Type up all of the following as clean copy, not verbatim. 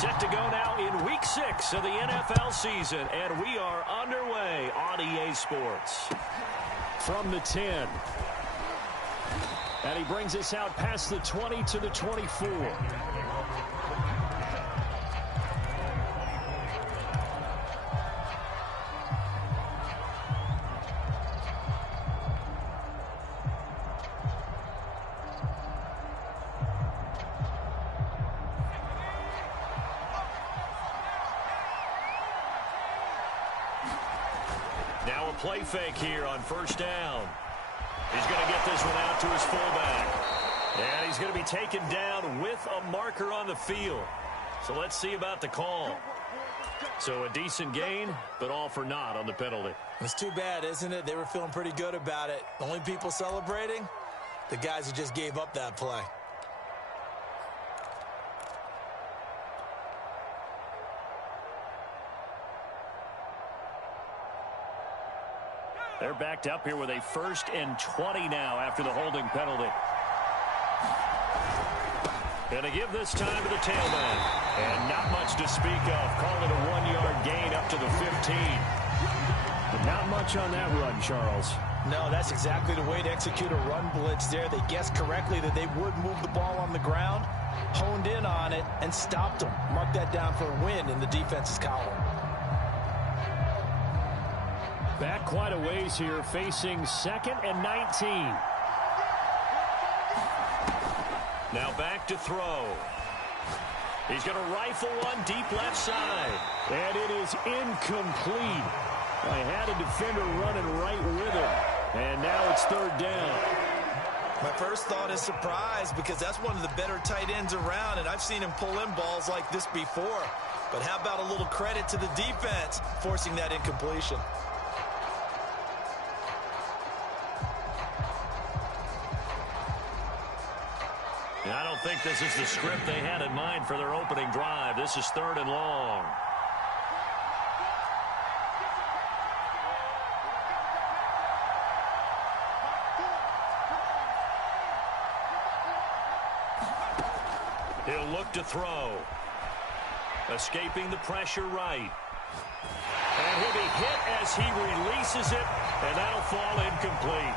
Set to go now in Week 6 of the NFL season, and we are underway on EA Sports. From the 10. And he brings us out past the 20 to the 24. Now a play fake here on first down. He's going to get this one out to his fullback. And he's going to be taken down with a marker on the field. So let's see about the call. So a decent gain, but all for naught on the penalty. It's too bad, isn't it? They were feeling pretty good about it. The only people celebrating, the guys who just gave up that play. They're backed up here with a 1st and 20 now after the holding penalty. Going to give this time to the tailback. And not much to speak of. Call it a 1-yard gain up to the 15. But not much on that run, Charles. No, that's exactly the way to execute a run blitz there. They guessed correctly that they would move the ball on the ground, honed in on it, and stopped them. Mark that down for a win in the defense's column. Back quite a ways here, facing 2nd and 19. Now back to throw. He's going to rifle one deep left side. And it is incomplete. I had a defender running right with him. And now it's 3rd down. My first thought is surprise, because that's one of the better tight ends around, and I've seen him pull in balls like this before. But how about a little credit to the defense forcing that incompletion? I don't think this is the script they had in mind for their opening drive. This is 3rd and long. He'll look to throw. Escaping the pressure right. And he'll be hit as he releases it, and that'll fall incomplete.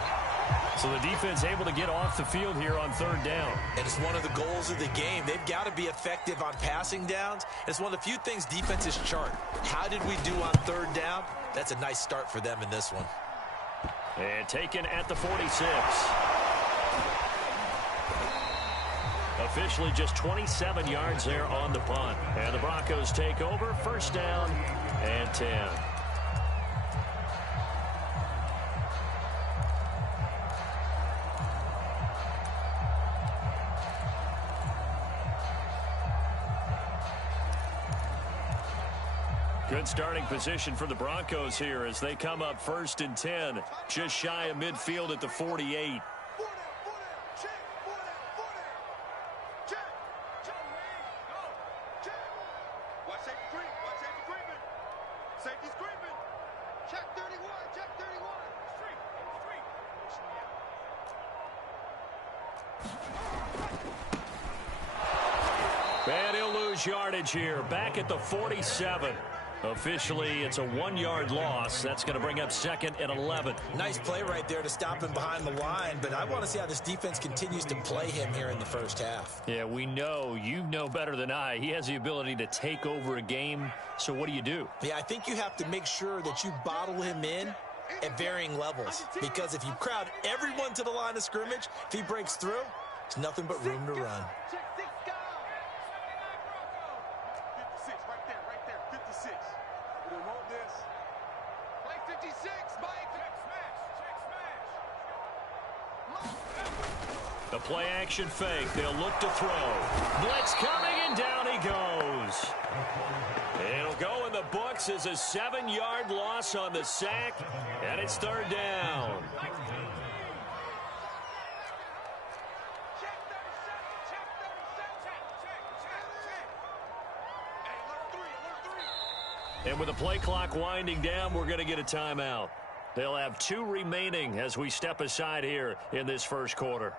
So the defense able to get off the field here on 3rd down. And it's one of the goals of the game. They've got to be effective on passing downs. It's one of the few things defenses chart. How did we do on 3rd down? That's a nice start for them in this one. And taken at the 46. Officially just 27 yards there on the punt. And the Broncos take over, 1st down and 10. Good starting position for the Broncos here as they come up 1st and 10, just shy of midfield at the 48. And he'll lose yardage here, back at the 47. Officially, it's a 1-yard loss. That's going to bring up 2nd and 11. Nice play right there to stop him behind the line, but I want to see how this defense continues to play him here in the 1st half. Yeah, we know. You know better than I. He has the ability to take over a game, so what do? Yeah, I think you have to make sure that you bottle him in at varying levels, because if you crowd everyone to the line of scrimmage, if he breaks through, there's nothing but room to run. The play action fake. They'll look to throw. Blitz coming, and down he goes. It'll go in the books as a 7-yard loss on the sack, and it's 3rd down. And with the play clock winding down, we're going to get a timeout. They'll have 2 remaining as we step aside here in this 1st quarter.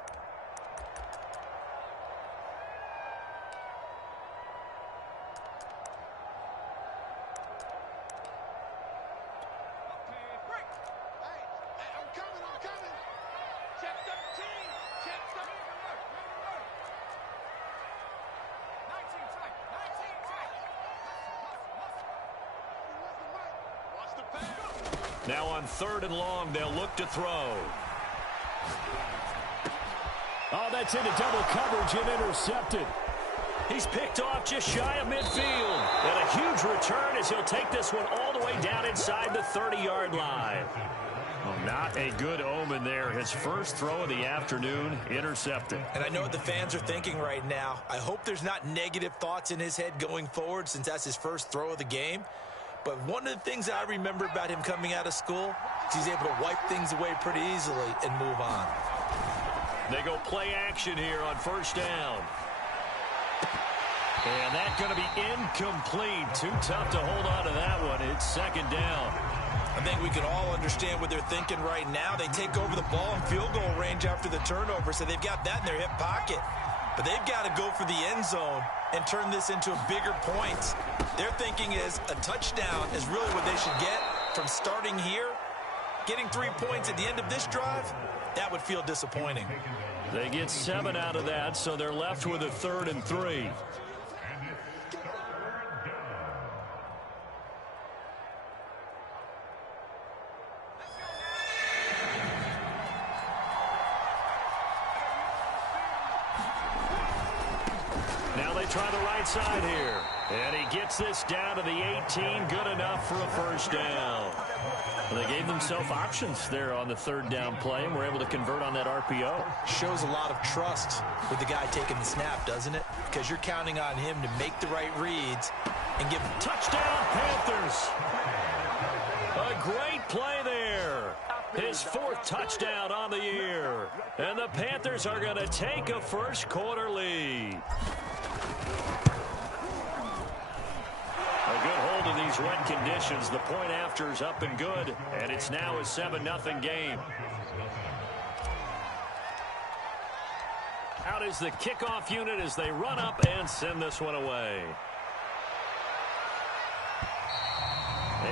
Now on 3rd and long, they'll look to throw. Oh, that's into double coverage and intercepted. He's picked off just shy of midfield. And a huge return as he'll take this one all the way down inside the 30-yard line. Well, not a good omen there. His first throw of the afternoon, intercepted. And I know what the fans are thinking right now. I hope there's not negative thoughts in his head going forward since that's his first throw of the game. But one of the things I remember about him coming out of school is he's able to wipe things away pretty easily and move on. They go play action here on 1st down. And that's going to be incomplete. Too tough to hold on to that one. It's 2nd down. I think we can all understand what they're thinking right now. They take over the ball in field goal range after the turnover, so they've got that in their hip pocket. But they've got to go for the end zone and turn this into a bigger point. Their thinking is a touchdown is really what they should get from starting here. Getting 3 points at the end of this drive, that would feel disappointing. They get 7 out of that, so they're left with a 3rd and 3. Try the right side here. And he gets this down to the 18. Good enough for a 1st down. Well, they gave themselves options there on the 3rd down play and were able to convert on that RPO. Shows a lot of trust with the guy taking the snap, doesn't it? Because you're counting on him to make the right reads and give touchdown Panthers. A great play there. His 4th touchdown on the year. And the Panthers are going to take a 1st quarter lead. A good hold in these wet conditions. The point after is up and good, and it's now a 7-0 game. Out is the kickoff unit as they run up and send this one away.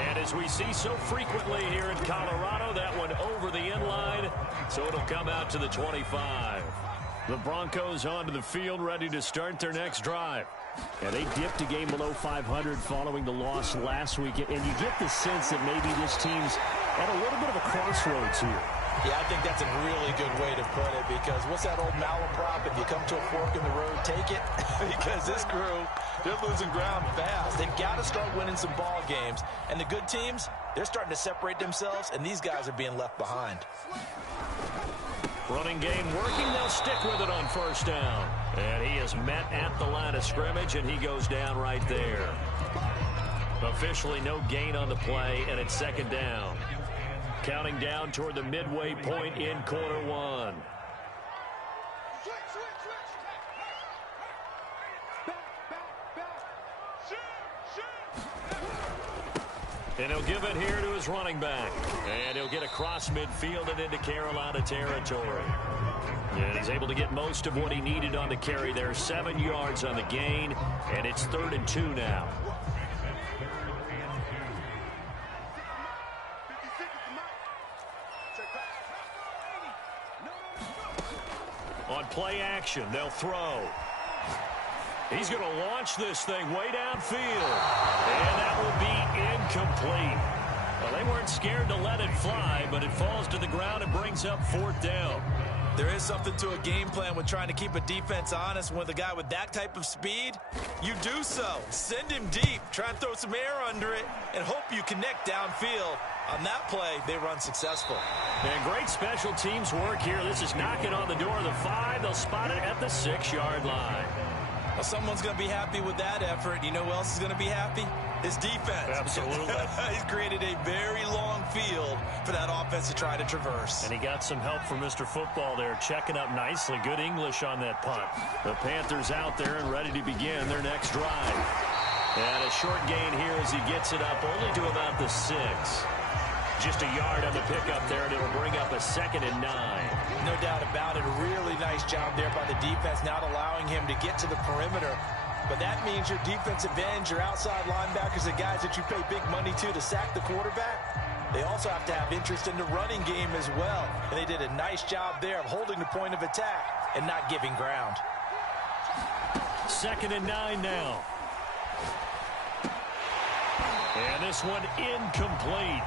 And as we see so frequently here in Colorado, that one over the end line, so it'll come out to the 25. The Broncos onto the field, ready to start their next drive. Yeah, they dipped a game below 500 following the loss last week, and you get the sense that maybe this team's at a little bit of a crossroads here. Yeah, I think that's a really good way to put it, because what's that old malaprop? If you come to a fork in the road, take it. Because this crew, they're losing ground fast. They've got to start winning some ball games. And the good teams, they're starting to separate themselves, and these guys are being left behind. Running game working. They'll stick with it on 1st down. And he is met at the line of scrimmage, and he goes down right there. Officially no gain on the play, and it's 2nd down. Counting down toward the midway point in quarter 1. And he'll give it here to his running back. And he'll get across midfield and into Carolina territory. And he's able to get most of what he needed on the carry there. 7 yards on the gain, and it's 3rd and 2 now. On play action, they'll throw. He's going to launch this thing way downfield. And that will be incomplete. Well, they weren't scared to let it fly, but it falls to the ground and brings up 4th down. There is something to a game plan with trying to keep a defense honest. With a guy with that type of speed, you do so. Send him deep. Try and throw some air under it and hope you connect downfield. On that play, they run successful. And great special teams work here. This is knocking on the door of the 5. They'll spot it at the 6-yard line. Well, someone's going to be happy with that effort. You know who else is going to be happy? His defense. Absolutely. He's created a very long field for that offense to try to traverse. And he got some help from Mr. Football there, checking up nicely. Good English on that punt. The Panthers out there and ready to begin their next drive. And a short gain here as he gets it up only to about the 6. Just a yard on the pickup there, and it'll bring up a 2nd and 9. No doubt about it. A really nice job there by the defense, not allowing him to get to the perimeter. But that means your defensive ends, your outside linebackers, the guys that you pay big money to sack the quarterback, they also have to have interest in the running game as well. And they did a nice job there of holding the point of attack and not giving ground. 2nd and 9 now. And this one incomplete.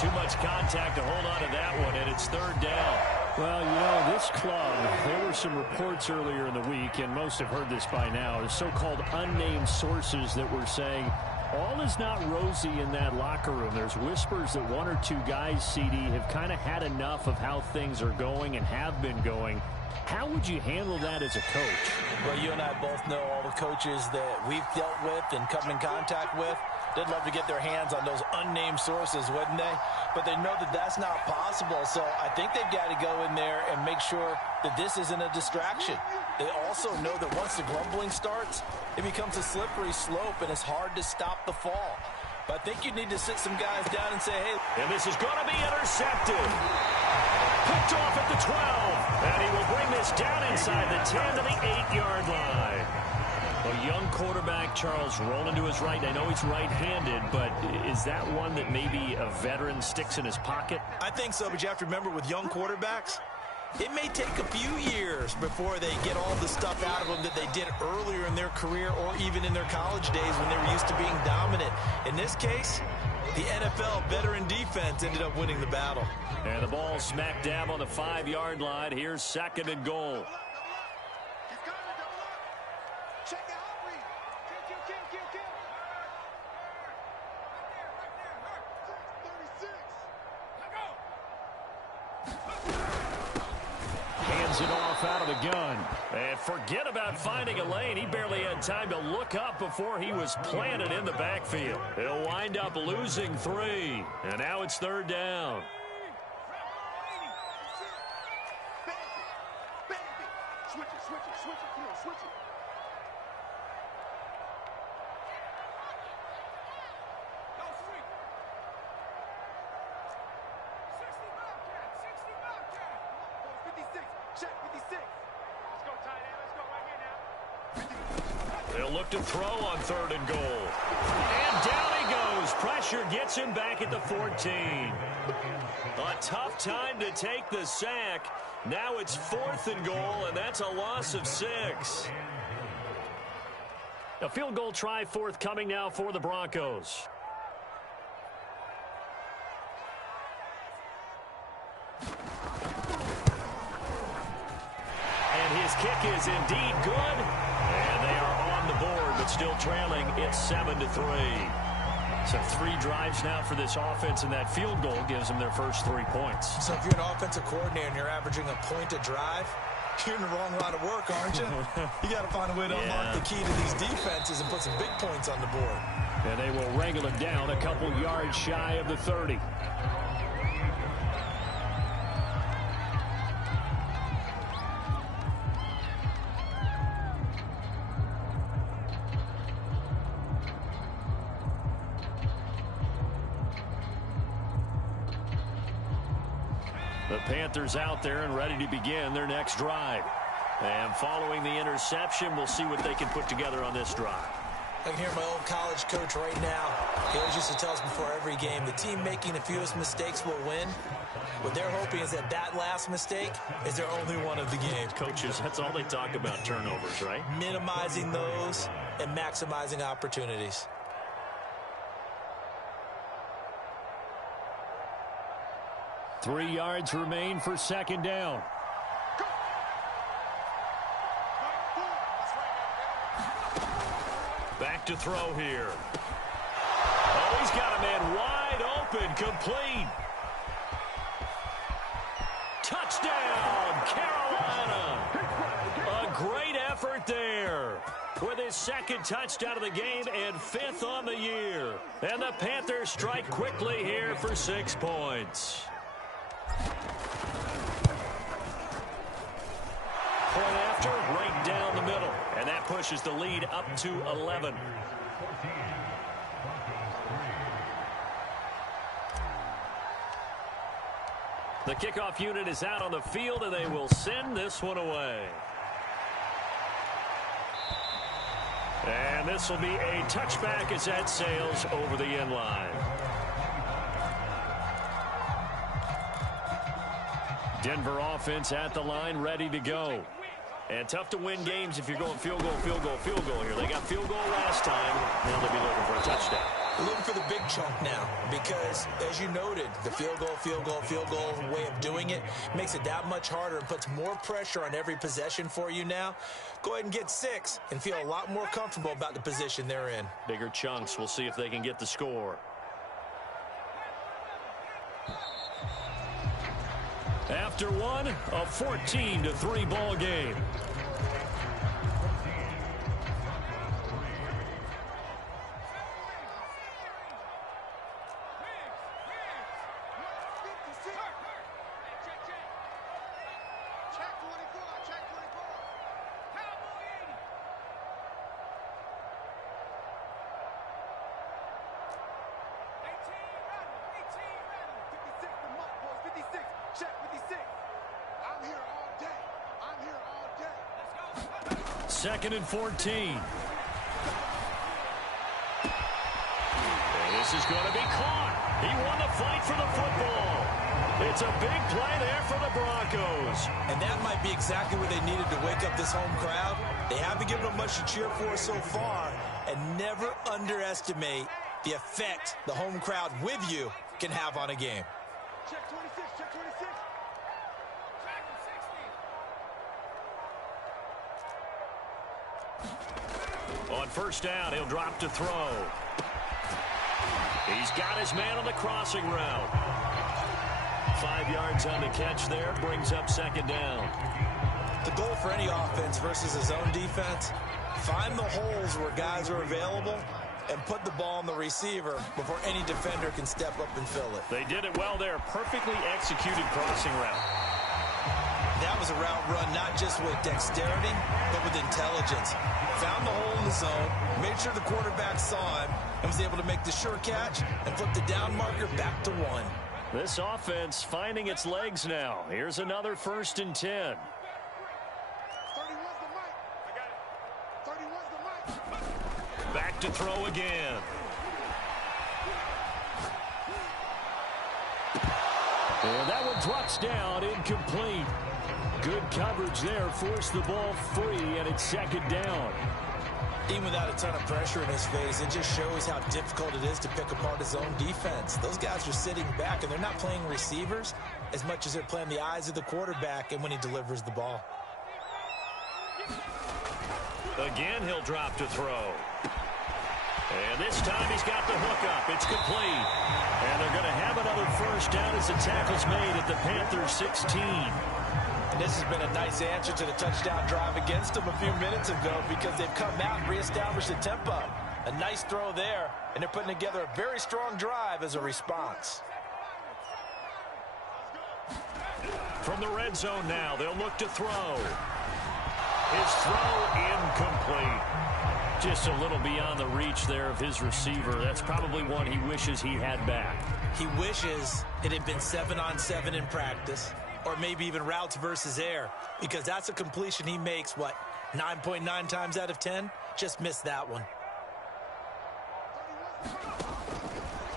Too much contact to hold on to that one, and it's third down. Well, you know, this club, there were some reports earlier in the week, and most have heard this by now, the so-called unnamed sources that were saying all is not rosy in that locker room. There's whispers that one or two guys, CD, have kind of had enough of how things are going and have been going. How would you handle that as a coach? Well, you and I both know all the coaches that we've dealt with and come in contact with. They'd love to get their hands on those unnamed sources, wouldn't they? But they know that that's not possible, so I think they've got to go in there and make sure that this isn't a distraction. They also know that once the grumbling starts, it becomes a slippery slope, and it's hard to stop the fall. But I think you need to sit some guys down and say, hey. And this is going to be intercepted. Picked off at the 12. And he will bring this down inside the 10 to the 8-yard line. A young quarterback, Charles, rolling to his right. I know he's right-handed, but is that one that maybe a veteran sticks in his pocket? I think so, but you have to remember with young quarterbacks, it may take a few years before they get all the stuff out of them that they did earlier in their career or even in their college days when they were used to being dominant. In this case, the NFL veteran defense ended up winning the battle. And the ball smack dab on the 5-yard line. Here's second and goal. Hands it off out of the gun. And forget about finding a lane. He barely had time to look up before he was planted in the backfield. He'll wind up losing 3. And now it's third down. They'll look to throw on third and goal. And down he goes. Pressure gets him back at the 14. A tough time to take the sack. Now it's 4th and goal, and that's a loss of 6. A field goal try forthcoming now for the Broncos. And his kick is indeed good. And they are on the board, but still trailing. It's 7-3. So 3 drives now for this offense, and that field goal gives them their first 3 points. So if you're an offensive coordinator and you're averaging a point a drive, you're in the wrong line of work, aren't you? You got to find a way to unlock the key to these defenses and put some big points on the board. And they will wrangle it down a couple yards shy of the 30. The Panthers out there and ready to begin their next drive. And following the interception, we'll see what they can put together on this drive. I can hear my old college coach right now. He always used to tell us before every game, the team making the fewest mistakes will win. What they're hoping is that that last mistake is their only one of the game. Coaches, that's all they talk about, turnovers, right? Minimizing those and maximizing opportunities. Three yards remain for second down. Back to throw here. Oh, he's got a man wide open, complete. Touchdown, Carolina. A great effort there with his second touchdown of the game and 5th on the year. And the Panthers strike quickly here for 6 points. Point after, right down the middle. And that pushes the lead up to 11. The kickoff unit is out on the field, and they will send this one away. And this will be a touchback as that sails over the end line. Denver offense at the line, ready to go. And tough to win games if you're going field goal, field goal, field goal here. They got field goal last time. Now they'll be looking for a touchdown. Looking for the big chunk now because, as you noted, the field goal way of doing it makes it that much harder and puts more pressure on every possession for you now. Go ahead and get 6 and feel a lot more comfortable about the position they're in. Bigger chunks. We'll see if they can get the score. After one, a 14-3 ball game. Second and 14. And this is going to be caught. He won the fight for the football. It's a big play there for the Broncos. And that might be exactly what they needed to wake up this home crowd. They haven't given them much to cheer for so far. And never underestimate the effect the home crowd with you can have on a game. Check 26, check 26. On first down, he'll drop to throw. He's got his man on the crossing route. 5 yards on the catch there, brings up second down. The goal for any offense versus a zone defense, find the holes where guys are available and put the ball on the receiver before any defender can step up and fill it. They did it well there. Perfectly executed crossing route. That was a route run not just with dexterity, but with intelligence. Found the hole in the zone, made sure the quarterback saw him, and was able to make the sure catch and flip the down marker back to 1. This offense finding its legs now. Here's another 1st and 10. 31's the mic. I got it. 31's the mic. Back to throw again. And that one drops down, incomplete. Good coverage there, forced the ball free, and it's second down. Even without a ton of pressure in his face, it just shows how difficult it is to pick apart his own defense. Those guys are sitting back, and they're not playing receivers as much as they're playing the eyes of the quarterback and when he delivers the ball. Again, he'll drop to throw. And this time he's got the hook up. It's complete. And they're going to have another first down as the tackle's made at the Panthers' 16. And this has been a nice answer to the touchdown drive against them a few minutes ago because they've come out and reestablished the tempo. A nice throw there, and they're putting together a very strong drive as a response. From the red zone now, they'll look to throw. His throw incomplete. Just a little beyond the reach there of his receiver. That's probably one he wishes he had back. He wishes it had been 7-on-7 in practice, or maybe even routes versus air, because that's a completion he makes, what, 9.9 times out of 10? Just missed that one.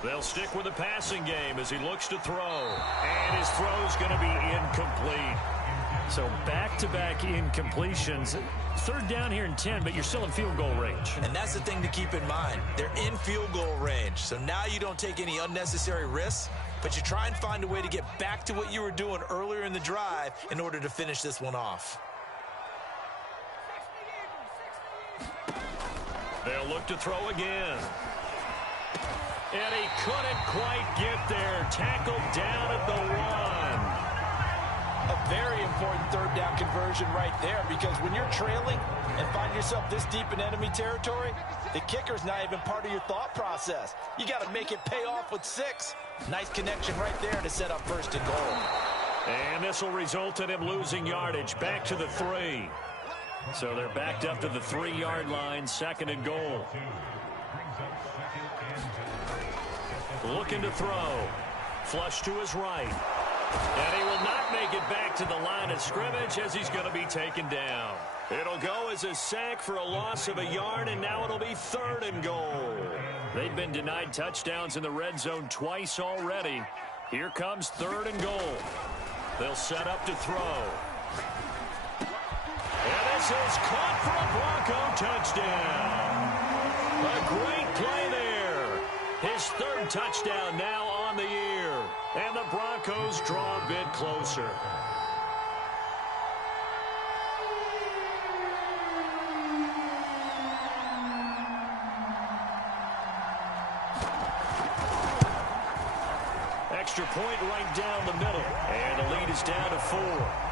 They'll stick with the passing game as he looks to throw. And his throw's going to be incomplete. So back-to-back incompletions. Third down here in 10, but you're still in field goal range. And that's the thing to keep in mind. They're in field goal range. So now you don't take any unnecessary risks, but you try and find a way to get back to what you were doing earlier in the drive in order to finish this one off. They'll look to throw again. And he couldn't quite get there. Tackled down at the 1. A very important third down conversion right there, because when you're trailing and find yourself this deep in enemy territory, the kicker's not even part of your thought process. You got to make it pay off with 6. Nice connection right there to set up first and goal. And this will result in him losing yardage back to the 3. So they're backed up to the 3-yard line, second and goal. Looking to throw. Flush to his right. And he will not make it back to the line of scrimmage as he's going to be taken down. It'll go as a sack for a loss of a yard, and now it'll be third and goal. They've been denied touchdowns in the red zone twice already. Here comes third and goal. They'll set up to throw. And this is caught for a Bronco touchdown. A great play there. His third touchdown now on the year. And the Broncos draw a bit closer. Extra point right down the middle. And the lead is down to 4.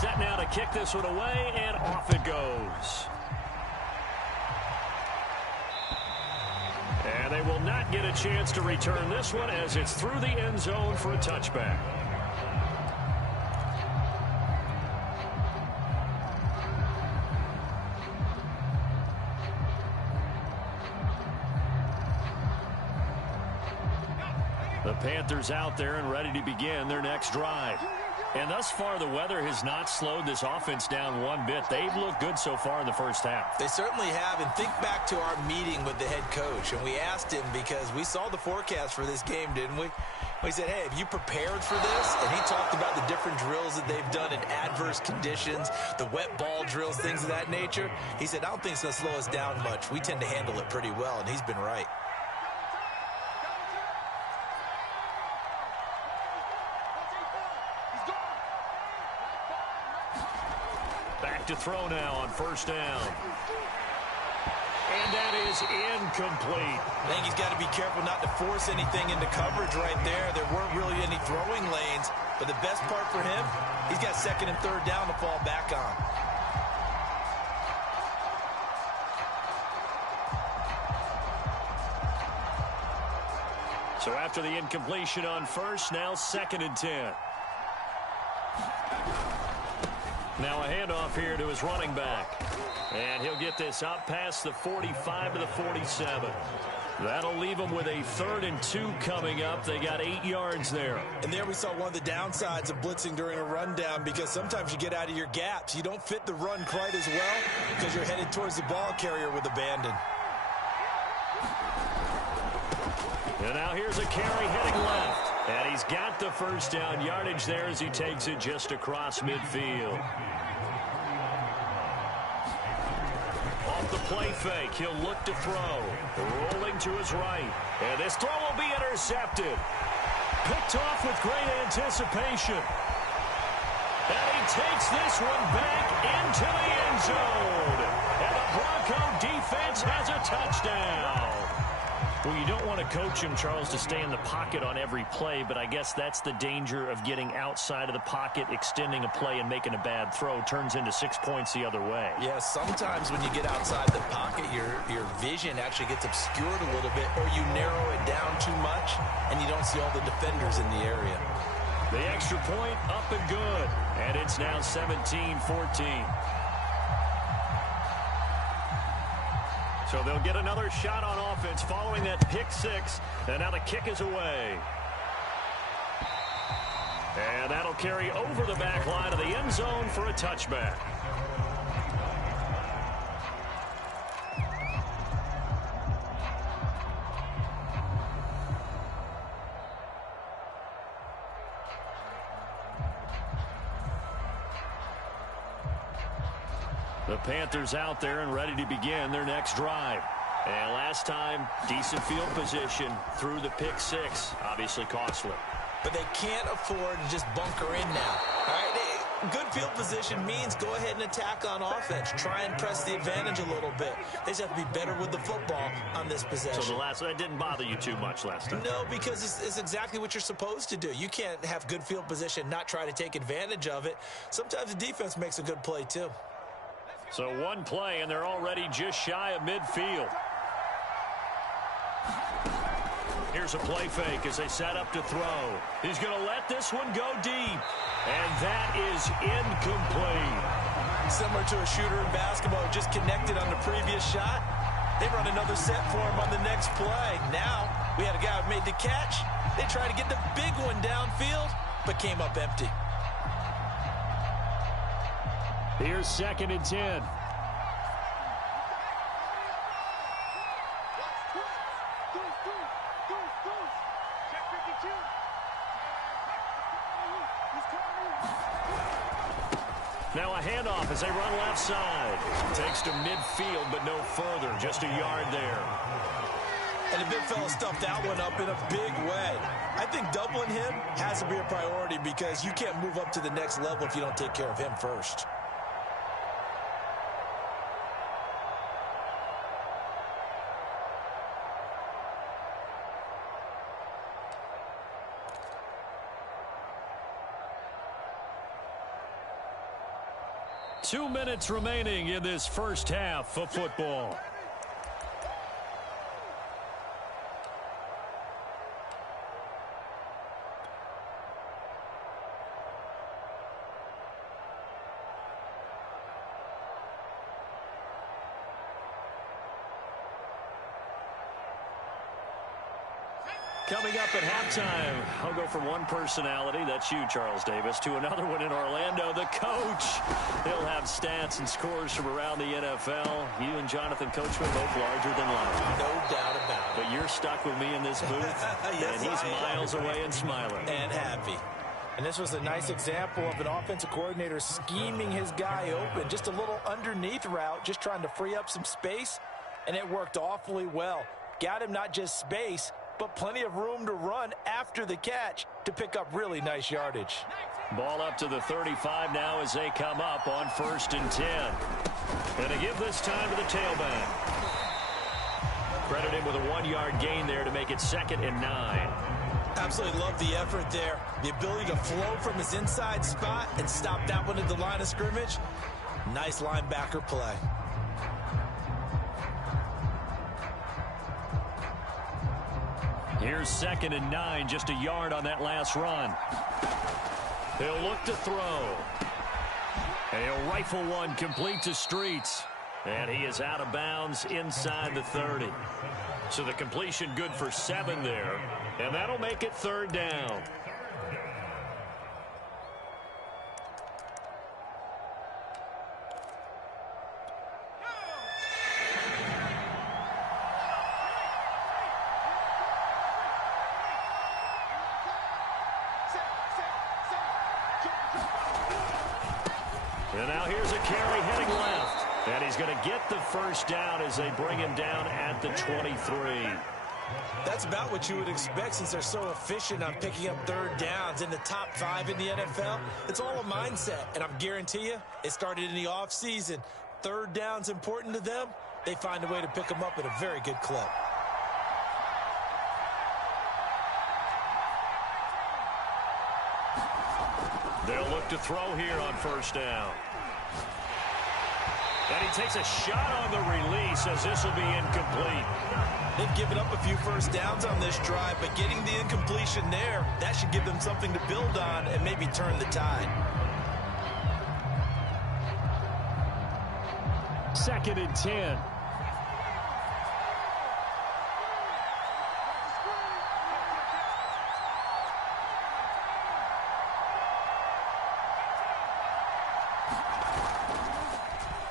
Set now to kick this one away, and off it goes. And they will not get a chance to return this one as it's through the end zone for a touchback. The Panthers out there and ready to begin their next drive. And thus far, the weather has not slowed this offense down one bit. They've looked good so far in the first half. They certainly have. And think back to our meeting with the head coach. And we asked him because we saw the forecast for this game, didn't we? We said, hey, have you prepared for this? And he talked about the different drills that they've done in adverse conditions, the wet ball drills, things of that nature. He said, I don't think it's going to slow us down much. We tend to handle it pretty well, and he's been right. To throw now on first down. And that is incomplete. I think he's got to be careful not to force anything into coverage right there. There weren't really any throwing lanes, but the best part for him, he's got second and third down to fall back on. So after the incompletion on first, now second and 10. Now a handoff here to his running back. And he'll get this up past the 45 to the 47. That'll leave him with a 3rd and 2 coming up. They got 8 yards there. And there we saw one of the downsides of blitzing during a rundown, because sometimes you get out of your gaps. You don't fit the run quite as well because you're headed towards the ball carrier with abandon. And now here's a carry heading left. And he's got the first down yardage there as he takes it just across midfield. Off the play fake, he'll look to throw. Rolling to his right. And this throw will be intercepted. Picked off with great anticipation. And he takes this one back into the end zone. And the Bronco defense has a touchdown. Well, you don't want to coach him, Charles, to stay in the pocket on every play, but I guess that's the danger of getting outside of the pocket, extending a play, and making a bad throw. Turns into 6 points the other way. Yeah, sometimes when you get outside the pocket, your vision actually gets obscured a little bit, or you narrow it down too much, and you don't see all the defenders in the area. The extra point up and good, and it's now 17-14. So they'll get another shot on offense following that pick six. And now the kick is away. And that'll carry over the back line of the end zone for a touchback. The Panthers out there and ready to begin their next drive. And last time, decent field position through the pick six. Obviously costly. But they can't afford to just bunker in now. All right, good field position means go ahead and attack on offense. Try and press the advantage a little bit. They just have to be better with the football on this possession. So that didn't bother you too much last time? No, because it's exactly what you're supposed to do. You can't have good field position, not try to take advantage of it. Sometimes the defense makes a good play too. So one play, and they're already just shy of midfield. Here's a play fake as they set up to throw. He's going to let this one go deep. And that is incomplete. Similar to a shooter in basketball who just connected on the previous shot. They run another set for him on the next play. Now, we had a guy who made the catch. They tried to get the big one downfield, but came up empty. Here's 2nd and 10. Now a handoff as they run left side. Takes to midfield, but no further. Just a yard there. And the big fella stuffed that one up in a big way. I think doubling him has to be a priority because you can't move up to the next level if you don't take care of him first. Two minutes remaining in this first half of football. Coming up at halftime, I'll go from one personality, that's you, Charles Davis, to another one in Orlando, the coach. He'll have stats and scores from around the NFL. You and Jonathan Coachman both larger than life. No doubt about it. But you're stuck with me in this booth, yes, and he's miles away and smiling. And happy. And this was a nice example of an offensive coordinator scheming his guy open. Just a little underneath route, just trying to free up some space, and it worked awfully well. Got him not just space, but plenty of room to run after the catch to pick up really nice yardage. Ball up to the 35 now as they come up on 1st and 10. And to give this time to the tailback. Credit him with a 1-yard gain there to make it 2nd and 9. Absolutely love the effort there. The ability to flow from his inside spot and stop that one at the line of scrimmage. Nice linebacker play. Here's 2nd and 9, just a yard on that last run. He'll look to throw. And he'll rifle one complete to Streets. And he is out of bounds inside the 30. So the completion good for 7 there. And that'll make it 3rd down. And now here's a carry heading left. And he's going to get the 1st down as they bring him down at the 23. That's about what you would expect since they're so efficient on picking up 3rd downs in the top 5 in the NFL. It's all a mindset, and I guarantee you it started in the offseason. 3rd down's important to them. They find a way to pick them up at a very good clip. They'll look to throw here on 1st down. And he takes a shot on the release as this will be incomplete. They've given up a few 1st downs on this drive, but getting the incompletion there, that should give them something to build on and maybe turn the tide. 2nd and 10.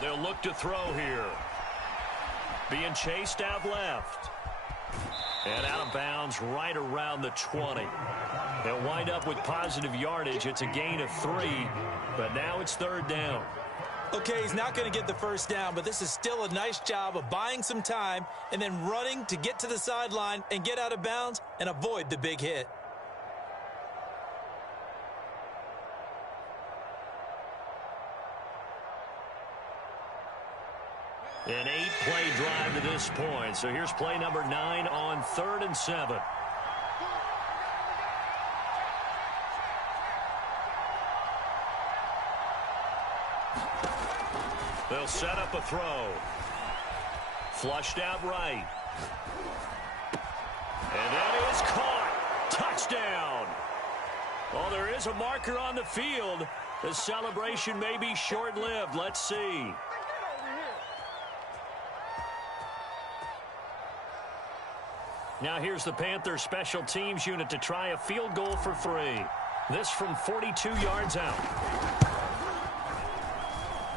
They'll look to throw here. Being chased out left. And out of bounds right around the 20. They'll wind up with positive yardage. It's a gain of 3, but now it's 3rd down. Okay, he's not going to get the 1st down, but this is still a nice job of buying some time and then running to get to the sideline and get out of bounds and avoid the big hit. An 8-play drive to this point. So here's play number 9 on 3rd and 7. They'll set up a throw. Flushed out right. And that is caught. Touchdown. Well, there is a marker on the field. The celebration may be short-lived. Let's see. Now here's the Panthers special teams unit to try a field goal for 3. This from 42 yards out.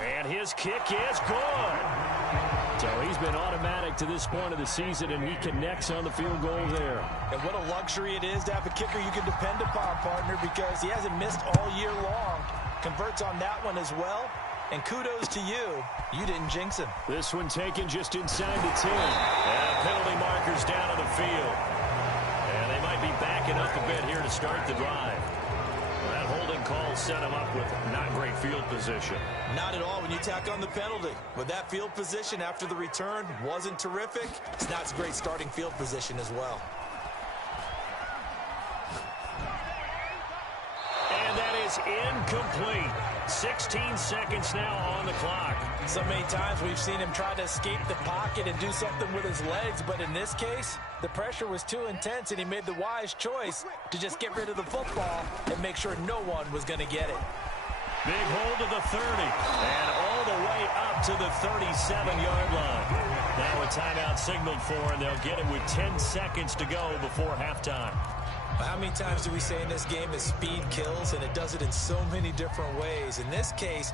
And his kick is good. So he's been automatic to this point of the season, and he connects on the field goal there. And what a luxury it is to have a kicker you can depend upon, partner, because he hasn't missed all year long. converts on that one as well. And kudos to you. You didn't jinx him. This one taken just inside the 10. And penalty markers down on the field. And they might be backing up a bit here to start the drive. That holding call set him up with not great field position. Not at all when you tack on the penalty. With that field position after the return wasn't terrific, it's not great starting field position as well. And that is incomplete. 16 seconds now on the clock. So many times we've seen him try to escape the pocket and do something with his legs, but in this case, the pressure was too intense and he made the wise choice to just get rid of the football and make sure no one was going to get it. Big hold to the 30 and all the way up to the 37-yard line. Now a timeout signaled for, and they'll get it with 10 seconds to go before halftime. How many times do we say in this game that speed kills, and it does it in so many different ways? In this case,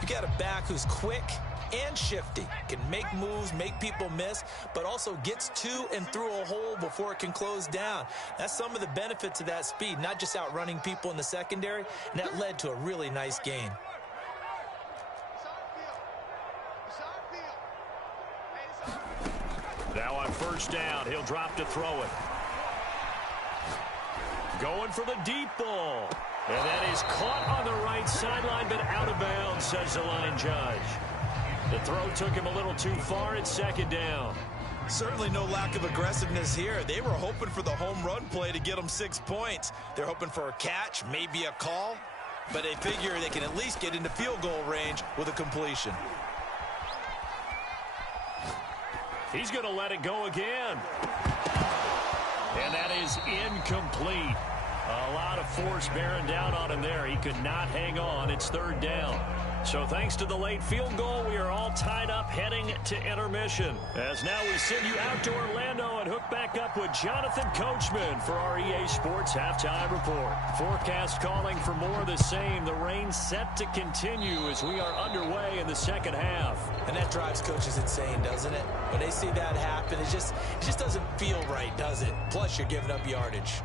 you got a back who's quick and shifty, can make moves, make people miss, but also gets to and through a hole before it can close down. That's some of the benefits of that speed, not just outrunning people in the secondary, and that led to a really nice gain. Now on first down, he'll drop to throw it. Going for the deep ball. And that is caught on the right sideline, but out of bounds, says the line judge. The throw took him a little too far at second down. Certainly no lack of aggressiveness here. They were hoping for the home run play to get them 6 points. They're hoping for a catch, maybe a call, but they figure they can at least get into field goal range with a completion. He's going to let it go again. And that is incomplete. A lot of force bearing down on him there. He could not hang on. It's third down. So thanks to the late field goal, we are all tied up heading to intermission. As now we send you out to Orlando and hook back up with Jonathan Coachman for our EA Sports Halftime Report. Forecast calling for more of the same. The rain set to continue as we are underway in the second half. And that drives coaches insane, doesn't it? When they see that happen, it just doesn't feel right, does it? Plus, you're giving up yardage.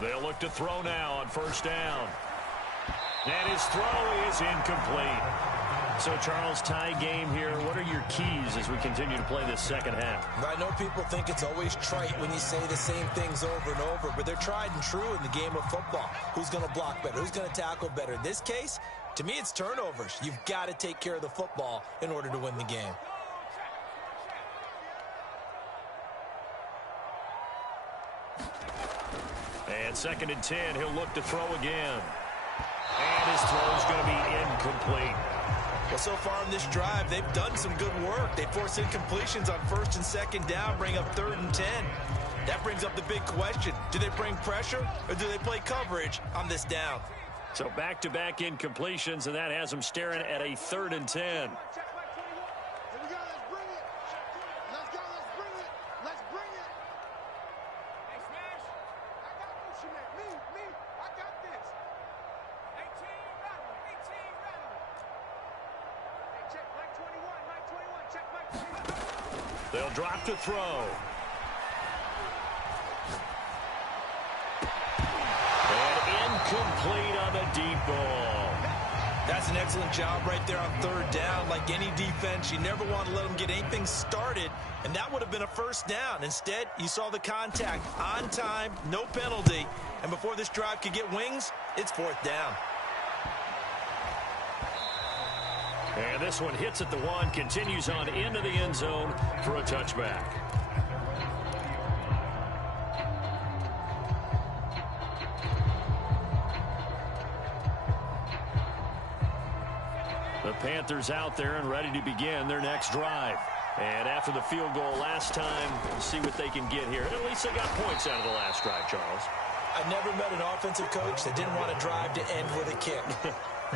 They'll look to throw now on first down. And his throw is incomplete. So, Charles, tie game here. What are your keys as we continue to play this second half? I know people think it's always trite when you say the same things over and over, but they're tried and true in the game of football. Who's going to block better? Who's going to tackle better? In this case, to me, it's turnovers. You've got to take care of the football in order to win the game. And second and 10, he'll look to throw again. And his throw is going to be incomplete. Well, so far in this drive, they've done some good work. They force incompletions on first and second down, bring up third and 10. That brings up the big question. Do they bring pressure or do they play coverage on this down? So back-to-back incompletions, and that has them staring at a third and 10. They'll drop to throw. And incomplete on the deep ball. That's an excellent job right there on third down. Like any defense, you never want to let them get anything started, and that would have been a first down. Instead, you saw the contact on time, no penalty, and before this drive could get wings, it's fourth down. And this one hits at the one, continues on into the end zone for a touchback. The Panthers out there and ready to begin their next drive. And after the field goal last time, we'll see what they can get here. At least they got points out of the last drive, Charles. I never met an offensive coach that didn't want a drive to end with a kick.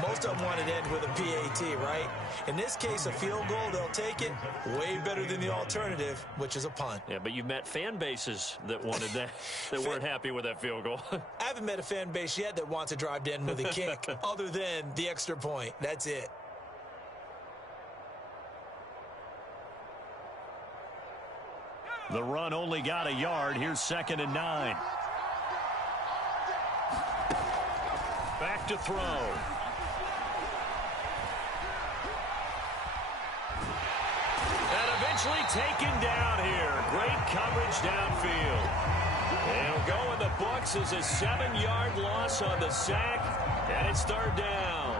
Most of them wanted to end with a PAT, right? In this case, a field goal, they'll take it. Way better than the alternative, which is a punt. Yeah, but you've met fan bases that wanted that, that weren't happy with that field goal. I haven't met a fan base yet that wants a drive to end with a kick, other than the extra point. That's it. The run only got a yard. Here's 2nd and 9. Back to throw. And eventually taken down here. Great coverage downfield. It'll go in the books as a 7-yard loss on the sack, and it's 3rd down.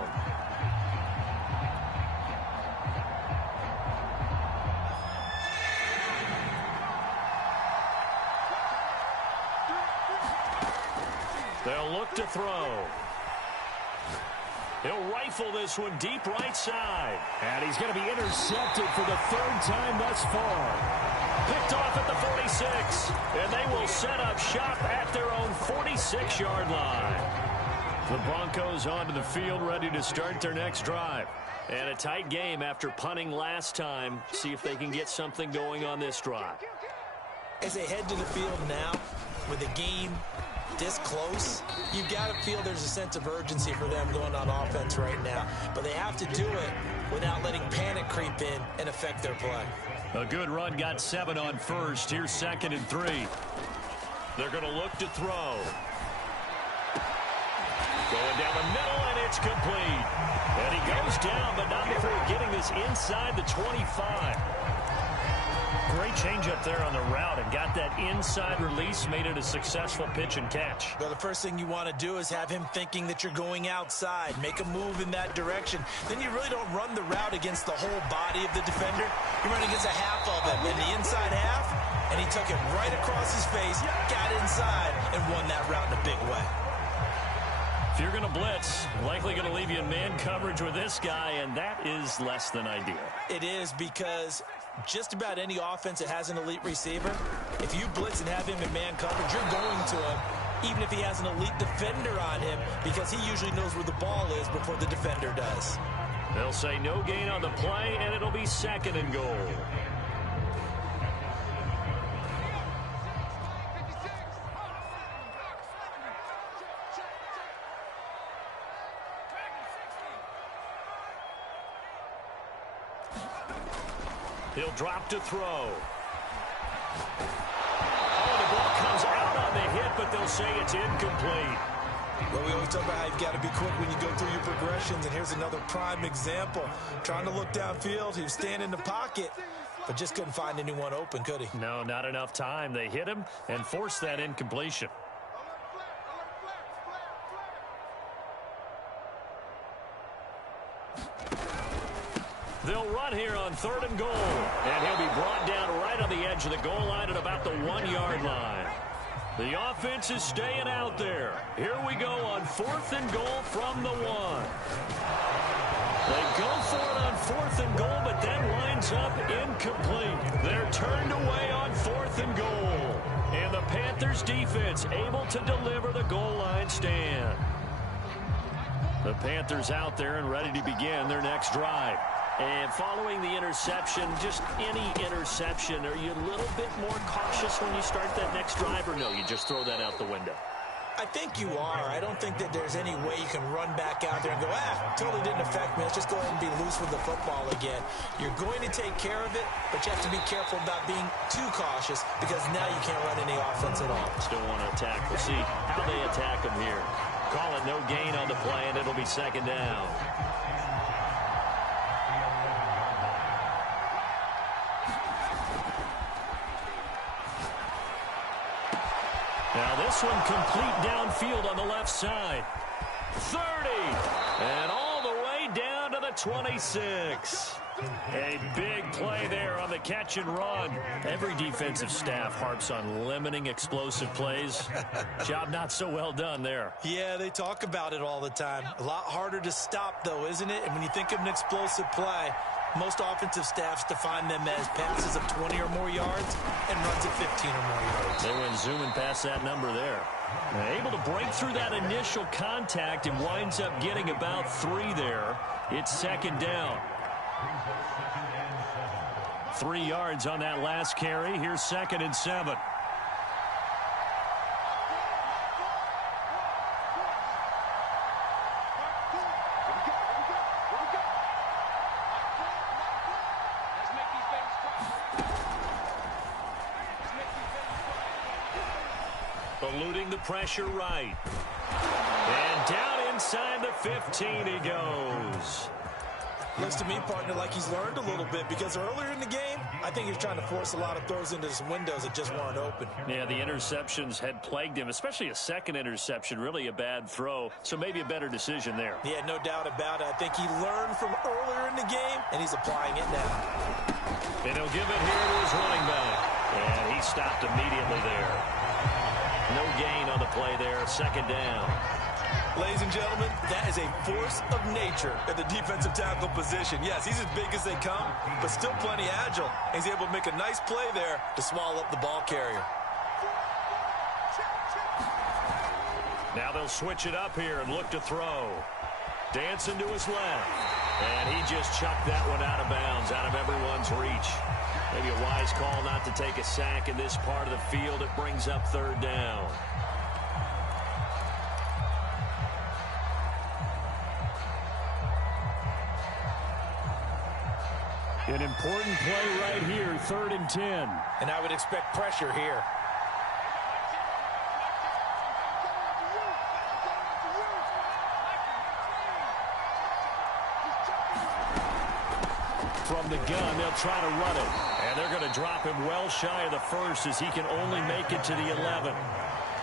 They'll look to throw. He'll rifle this one deep right side. And he's going to be intercepted for the 3rd time thus far. Picked off at the 46. And they will set up shop at their own 46-yard line. The Broncos onto the field, ready to start their next drive. And a tight game after punting last time. See if they can get something going on this drive. As they head to the field now, with the game this close, you've got to feel there's a sense of urgency for them going on offense right now. But they have to do it without letting panic creep in and affect their play. A good run got 7 on first. Here's 2nd and 3. They're going to look to throw. Going down the middle, and it's complete. And he goes down, but not before getting this inside the 25. Great change up there on the route and got that inside release, made it a successful pitch and catch. Well, the first thing you want to do is have him thinking that you're going outside, make a move in that direction. Then you really don't run the route against the whole body of the defender. You run against a half of him in the inside half, and he took it right across his face, got inside, and won that route in a big way. If you're going to blitz, likely going to leave you in man coverage with this guy, and that is less than ideal. It is, because just about any offense that has an elite receiver, if you blitz and have him in man coverage, you're going to him, even if he has an elite defender on him, because he usually knows where the ball is before the defender does. They'll say no gain on the play, and it'll be 2nd and goal. He'll drop to throw. Oh, the ball comes out on the hit, but they'll say it's incomplete. Well, we always talk about how you've got to be quick when you go through your progressions, and here's another prime example. Trying to look downfield, he was standing in the pocket, but just couldn't find anyone open, could he? No, not enough time. They hit him and forced that incompletion. They'll run here on 3rd and goal. And he'll be brought down right on the edge of the goal line at about the 1-yard line. The offense is staying out there. Here we go on 4th and goal from the 1. They go for it on 4th and goal, but then winds up incomplete. They're turned away on 4th and goal. And the Panthers defense able to deliver the goal line stand. The Panthers out there and ready to begin their next drive. And following the interception, just any interception, are you a little bit more cautious when you start that next drive, or no, you just throw that out the window? I think you are. I don't think that there's any way you can run back out there and go, totally didn't affect me. Let's just go ahead and be loose with the football again. You're going to take care of it, but you have to be careful about being too cautious, because now you can't run any offense at all. Still want to attack. We'll see how they attack them here. Call it no gain on the play, and it'll be 2nd down. Now this one complete downfield on the left side. 30. And all the way down to the 26. A big play there on the catch and run. Every defensive staff harps on limiting explosive plays. Job not so well done there. Yeah, they talk about it all the time. A lot harder to stop, though, isn't it? And when you think of an explosive play, most offensive staffs define them as passes of 20 or more yards and runs of 15 or more yards. They went zooming past that number there. Able to break through that initial contact and winds up getting about 3 there. It's 2nd down. 3 yards on that last carry. Here's 2nd and 7. eluding the pressure right. And down inside the 15 he goes. Looks to me, partner, like he's learned a little bit, because earlier in the game, I think he was trying to force a lot of throws into some windows that just weren't open. Yeah, the interceptions had plagued him, especially a second interception, really a bad throw. So maybe a better decision there. Yeah, no doubt about it. I think he learned from earlier in the game, and he's applying it now. And he'll give it here to his running back. And he stopped immediately there. No gain on the play there, second down. Ladies and gentlemen, that is a force of nature at the defensive tackle position. Yes, he's as big as they come, but still plenty agile. He's able to make a nice play there to swallow up the ball carrier. Now they'll switch it up here and look to throw. Dancing to his left. And he just chucked that one out of bounds, out of everyone's reach. Maybe a wise call not to take a sack in this part of the field. It brings up third down. An important play right here, 3rd and 10. And I would expect pressure here. From the gun, they'll try to run it. And they're going to drop him well shy of the first as he can only make it to the 11.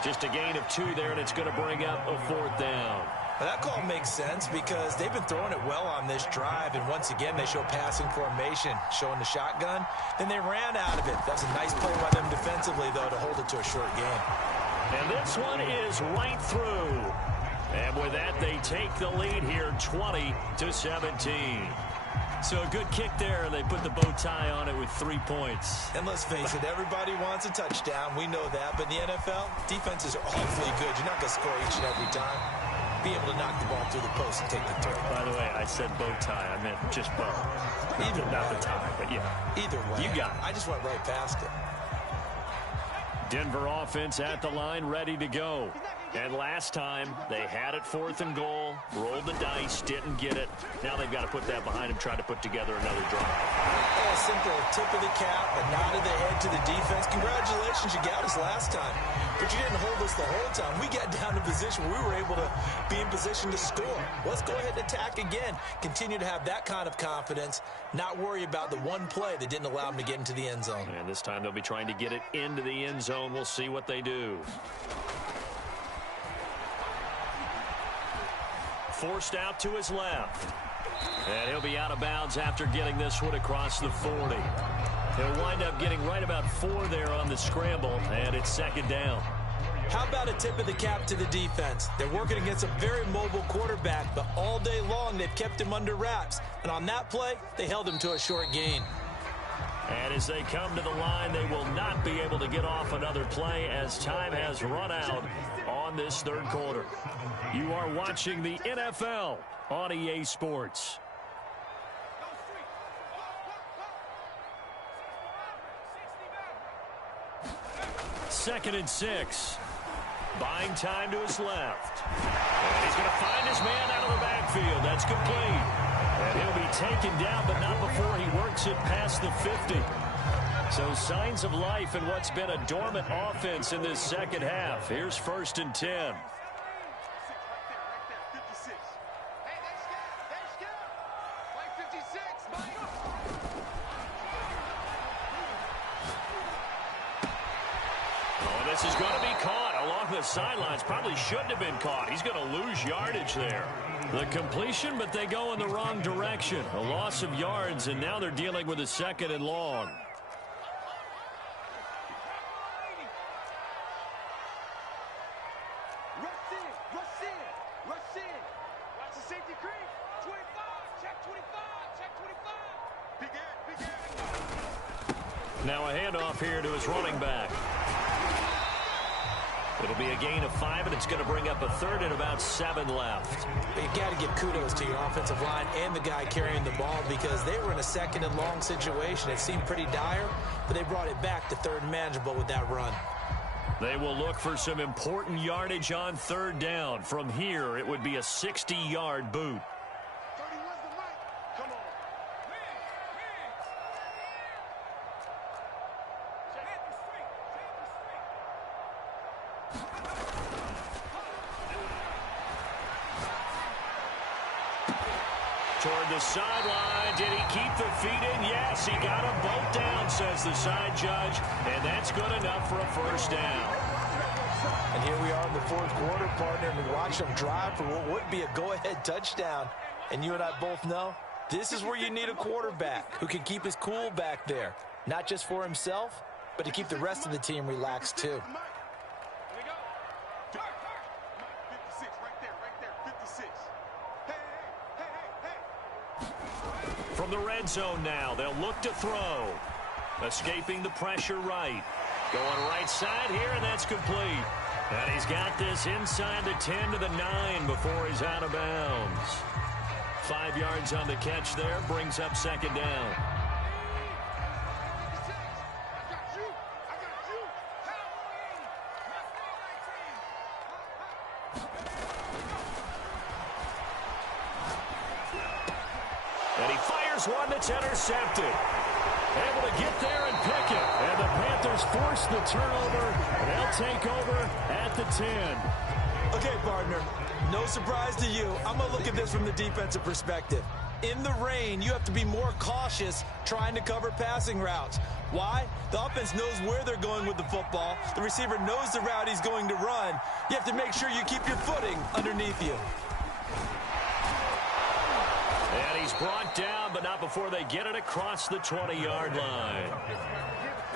Just a gain of 2 there, and it's going to bring up a 4th down. Well, that call makes sense because they've been throwing it well on this drive, and once again, they show passing formation, showing the shotgun. Then they ran out of it. That's a nice play by them defensively, though, to hold it to a short game. And this one is right through. And with that, they take the lead here, 20-17. So a good kick there, and they put the bow tie on it with 3 points. And let's face it, everybody wants a touchdown. We know that. But in the NFL, defenses are awfully good. You're not going to score each and every time. Be able to knock the ball through the post and take the throw. By the way, I said bow tie. I meant just bow. Either Not way. the tie, but yeah. Either way. You got it. I just went right past it. Denver offense at the line, ready to go. And last time, they had it 4th and goal, rolled the dice, didn't get it. Now they've got to put that behind them, try to put together another drive. A simple tip of the cap, a nod of the head to the defense. Congratulations, you got us last time. But you didn't hold us the whole time. We got down to position where we were able to be in position to score. Let's go ahead and attack again. Continue to have that kind of confidence, not worry about the one play that didn't allow them to get into the end zone. And this time they'll be trying to get it into the end zone. We'll see what they do. Forced out to his left. And he'll be out of bounds after getting this one across the 40. He'll wind up getting right about 4 there on the scramble, and it's second down. How about a tip of the cap to the defense? They're working against a very mobile quarterback, but all day long they've kept him under wraps. And on that play, they held him to a short gain. And as they come to the line, they will not be able to get off another play as time has run out on this third quarter. You are watching the NFL on EA Sports. Second and 6. Buying time to his left. And he's going to find his man out of the backfield. That's complete. And he'll be taken down, but not before he works it past the 50. So signs of life in what's been a dormant offense in this second half. Here's 1st and 10. This is going to be caught along the sidelines. Probably shouldn't have been caught. He's going to lose yardage there. The completion, but they go in the wrong direction. A loss of yards, and now they're dealing with a 2nd and long. Now a handoff here to his running back. It'll be a gain of 5, and it's going to bring up a 3rd and about 7 left. You got to give kudos to your offensive line and the guy carrying the ball because they were in a 2nd and long situation. It seemed pretty dire, but they brought it back to 3rd and manageable with that run. They will look for some important yardage on 3rd down. From here, it would be a 60-yard boot. toward the sideline. Did he keep the feet in? Yes, he got them both down, says the side judge. And that's good enough for a first down. And here we are in the fourth quarter, partner, and watch them drive for what would be a go-ahead touchdown. And you and I both know this is where you need a quarterback who can keep his cool back there. Not just for himself, but to keep the rest of the team relaxed too. From the red zone now, they'll look to throw. Escaping the pressure right. Going right side here, and that's complete. And he's got this inside the 10 to the 9 before he's out of bounds. 5 yards on the catch there, brings up second down. And he fires one that's intercepted. Able to get there and pick it. And the Panthers force the turnover. And they'll take over at the 10. Okay, partner, no surprise to you. I'm going to look at this from the defensive perspective. In the rain, you have to be more cautious trying to cover passing routes. Why? The offense knows where they're going with the football. The receiver knows the route he's going to run. You have to make sure you keep your footing underneath you. And he's brought down, but not before they get it across the 20-yard line.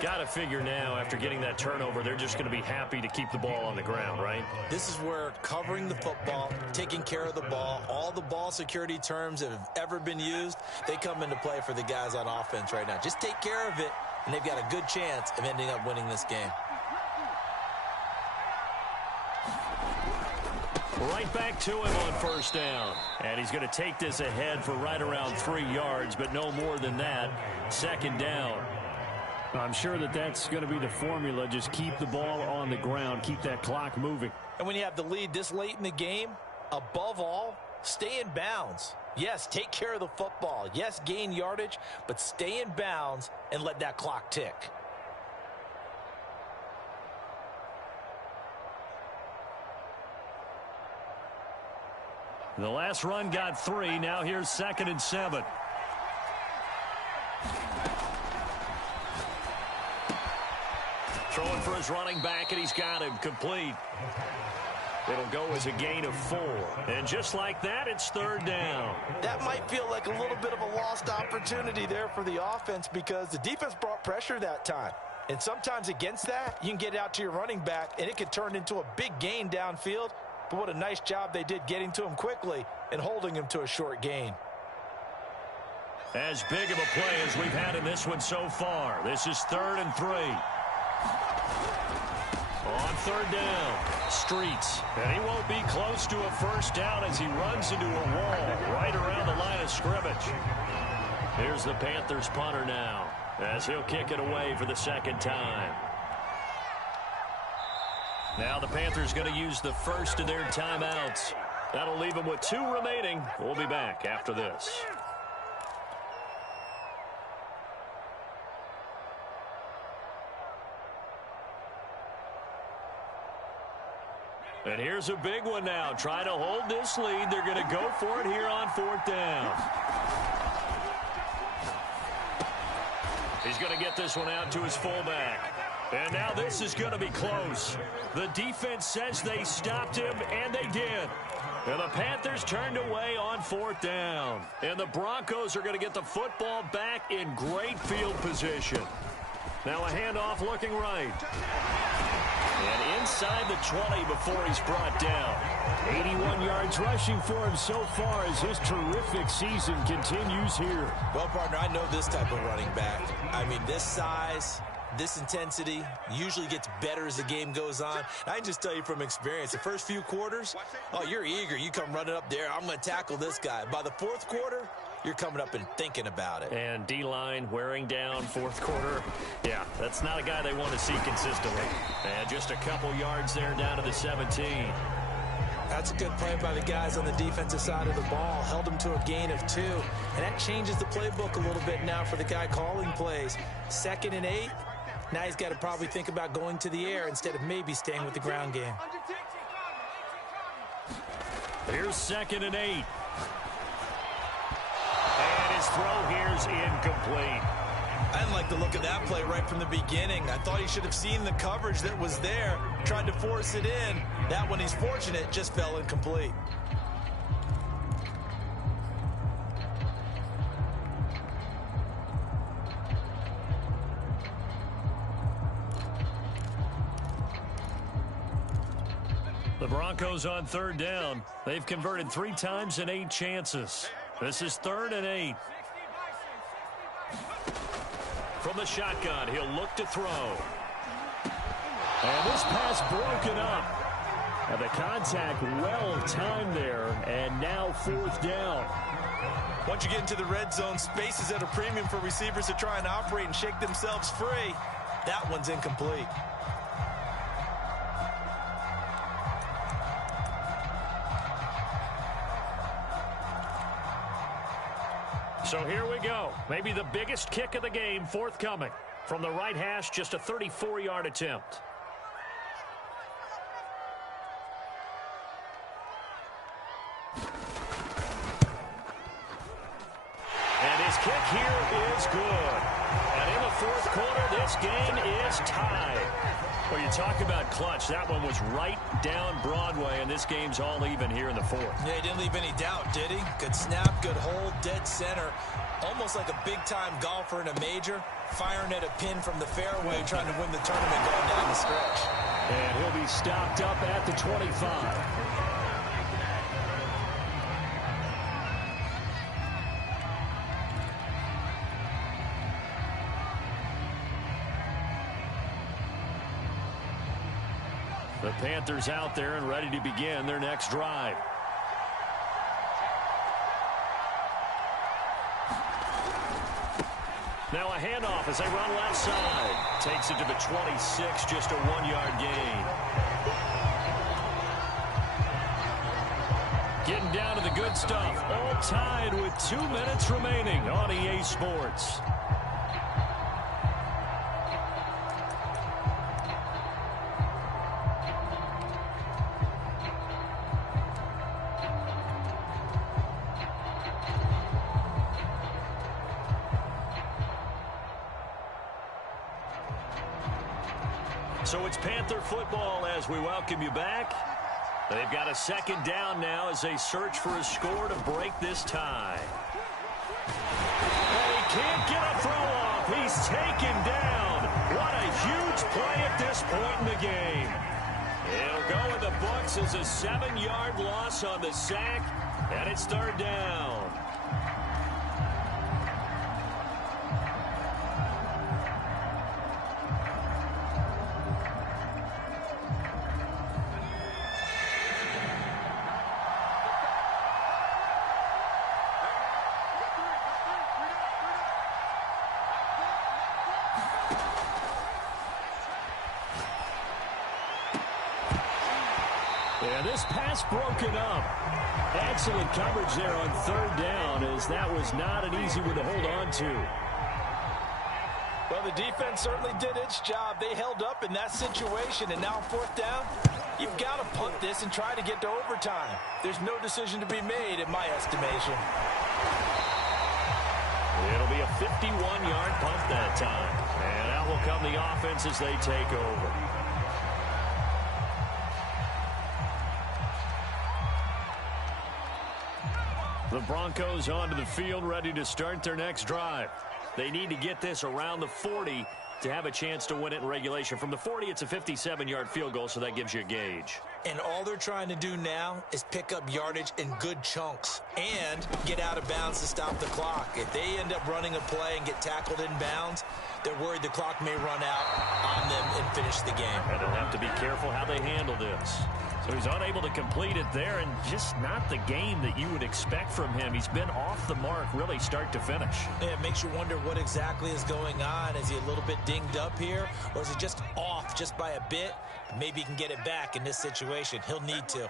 Got to figure now, after getting that turnover, they're just going to be happy to keep the ball on the ground, right? This is where covering the football, taking care of the ball, all the ball security terms that have ever been used, they come into play for the guys on offense right now. Just take care of it, and they've got a good chance of ending up winning this game. Right back to him on first down. And he's going to take this ahead for right around 3 yards, but no more than that. Second down. I'm sure that's going to be the formula. Just keep the ball on the ground. Keep that clock moving. And when you have the lead this late in the game, above all, stay in bounds. Yes, take care of the football. Yes, gain yardage, but stay in bounds and let that clock tick. The last run got 3. Now here's 2nd and 7. Throwing for his running back, and he's got him complete. It'll go as a gain of 4. And just like that, it's 3rd down. That might feel like a little bit of a lost opportunity there for the offense because the defense brought pressure that time. And sometimes against that, you can get out to your running back, and it could turn into a big gain downfield. But what a nice job they did getting to him quickly and holding him to a short gain. As big of a play as we've had in this one so far. This is 3rd and 3. On 3rd down, Streets. And he won't be close to a first down as he runs into a wall right around the line of scrimmage. Here's the Panthers punter now as he'll kick it away for the 2nd time. Now the Panthers going to use the first of their timeouts. That'll leave them with 2 remaining. We'll be back after this. And here's a big one now. Trying to hold this lead. They're going to go for it here on 4th down. He's going to get this one out to his fullback. And now this is going to be close. The defense says they stopped him, and they did. And the Panthers turned away on 4th down. And the Broncos are going to get the football back in great field position. Now a handoff looking right. And inside the 20 before he's brought down. 81 yards rushing for him so far as his terrific season continues here. Well, partner, I know this type of running back. I mean, this size, this intensity usually gets better as the game goes on. I can just tell you from experience, the first few quarters, oh, you're eager. You come running up there, I'm going to tackle this guy. By the 4th quarter, you're coming up and thinking about it. And D-line wearing down 4th quarter. Yeah, that's not a guy they want to see consistently. And just a couple yards there down to the 17. That's a good play by the guys on the defensive side of the ball. Held them to a gain of 2. And that changes the playbook a little bit now for the guy calling plays. 2nd and 8. Now he's got to probably think about going to the air instead of maybe staying with the ground game. Here's 2nd and 8. his throw here's incomplete. I didn't like the look of that play right from the beginning. I thought he should have seen the coverage that was there, tried to force it in. That one, he's fortunate, just fell incomplete. The Broncos on third down. They've converted 3 times in 8 chances. This is 3rd and 8. From the shotgun, he'll look to throw. And this pass broken up. And the contact well timed there. And now 4th down. Once you get into the red zone, space is at a premium for receivers to try and operate and shake themselves free. That one's incomplete. So here we go. Maybe the biggest kick of the game forthcoming. From the right hash, just a 34-yard attempt. And his kick here is good. And in the 4th quarter, this game is tied. Well, you talk about clutch. That one was right down Broadway, and this game's all even here in the 4th. Yeah, he didn't leave any doubt, did he? Good snap, good hold, dead center. Almost like a big-time golfer in a major, firing at a pin from the fairway, trying to win the tournament going down the stretch. And he'll be stopped up at the 25. The Panthers out there and ready to begin their next drive. Now a handoff as they run left side. Takes it to the 26, just a 1-yard gain. Getting down to the good stuff. All tied with 2 minutes remaining on EA Sports. So it's Panther football as we welcome you back. They've got a 2nd down now as they search for a score to break this tie. And he can't get a throw off. He's taken down. What a huge play at this point in the game. It'll go in the books as a 7-yard loss on the sack, and it's 3rd down. And this pass broken up. Excellent coverage there on 3rd down, as that was not an easy one to hold on to. Well, the defense certainly did its job. They held up in that situation, and now 4th down, you've got to punt this and try to get to overtime. There's no decision to be made in my estimation. It'll be a 51-yard punt that time. And out will come the offense as they take over. The Broncos onto the field, ready to start their next drive. They need to get this around the 40 to have a chance to win it in regulation. From the 40, it's a 57-yard field goal, so that gives you a gauge. And all they're trying to do now is pick up yardage in good chunks and get out of bounds to stop the clock. If they end up running a play and get tackled in bounds, they're worried the clock may run out on them and finish the game. And they'll have to be careful how they handle this. So he's unable to complete it there, and just not the game that you would expect from him. He's been off the mark really start to finish. Yeah, it makes you wonder what exactly is going on. Is he a little bit dinged up here, or is he just off just by a bit? Maybe he can get it back in this situation. He'll need to.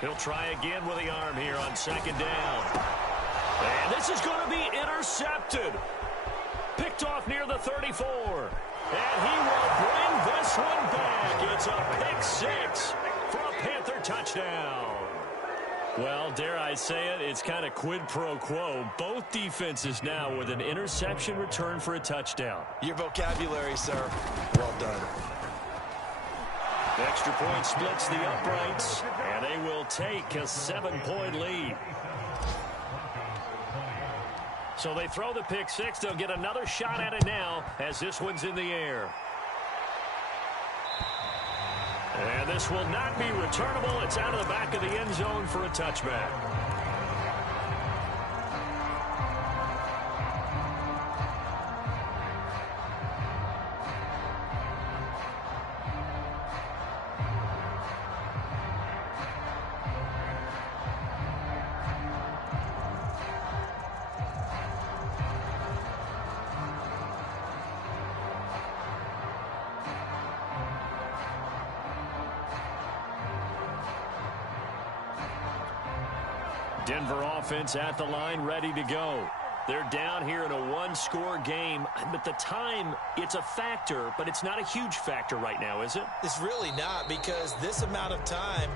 He'll try again with the arm here on 2nd down. And this is going to be intercepted. Picked off near the 34. And he will bring this one back. It's a pick 6 for a Panther touchdown. Well, dare I say it, it's kind of quid pro quo. Both defenses now with an interception return for a touchdown. Your vocabulary, sir. Well done. The extra point splits the uprights, and they will take a 7-point lead. So they throw the pick six. They'll get another shot at it now as this one's in the air. And this will not be returnable. It's out of the back of the end zone for a touchback. Denver offense at the line, ready to go. They're down here in a one-score game, but the time, it's a factor, but it's not a huge factor right now, is it? It's really not, because this amount of time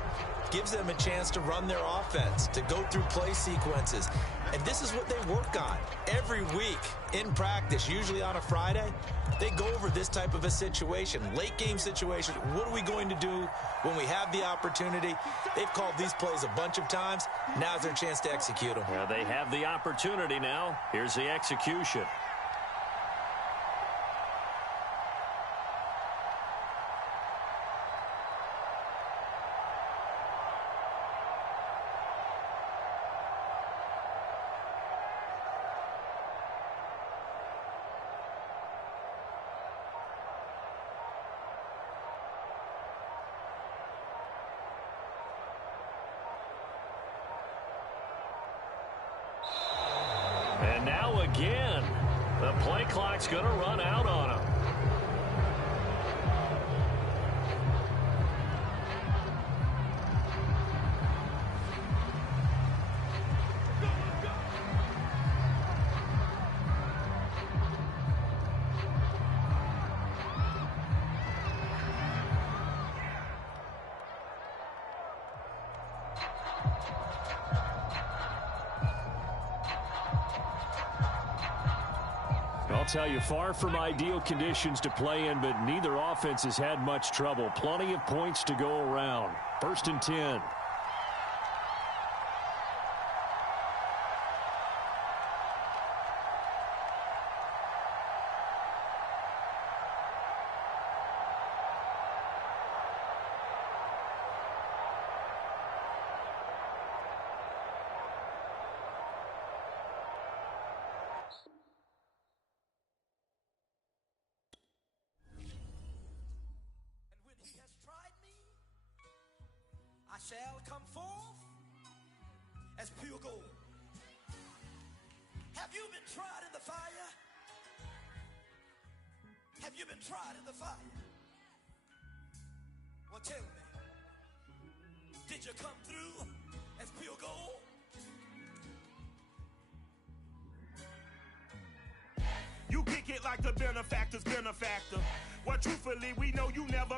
gives them a chance to run their offense, to go through play sequences. And this is what they work on every week in practice, usually on a Friday. They go over this type of a situation, late game situation. What are we going to do when we have the opportunity? They've called these plays a bunch of times. Now's their chance to execute them. Well, they have the opportunity now. Here's the execution. And now again, the play clock's going to run out on him. I'll tell you, far from ideal conditions to play in, but neither offense has had much trouble. Plenty of points to go around. 1st and 10. Shall come forth as pure gold. Have you been tried in the fire? Have you been tried in the fire? Well, tell me, did you come through as pure gold? You kick it like the benefactor's benefactor. Well, truthfully, we know you never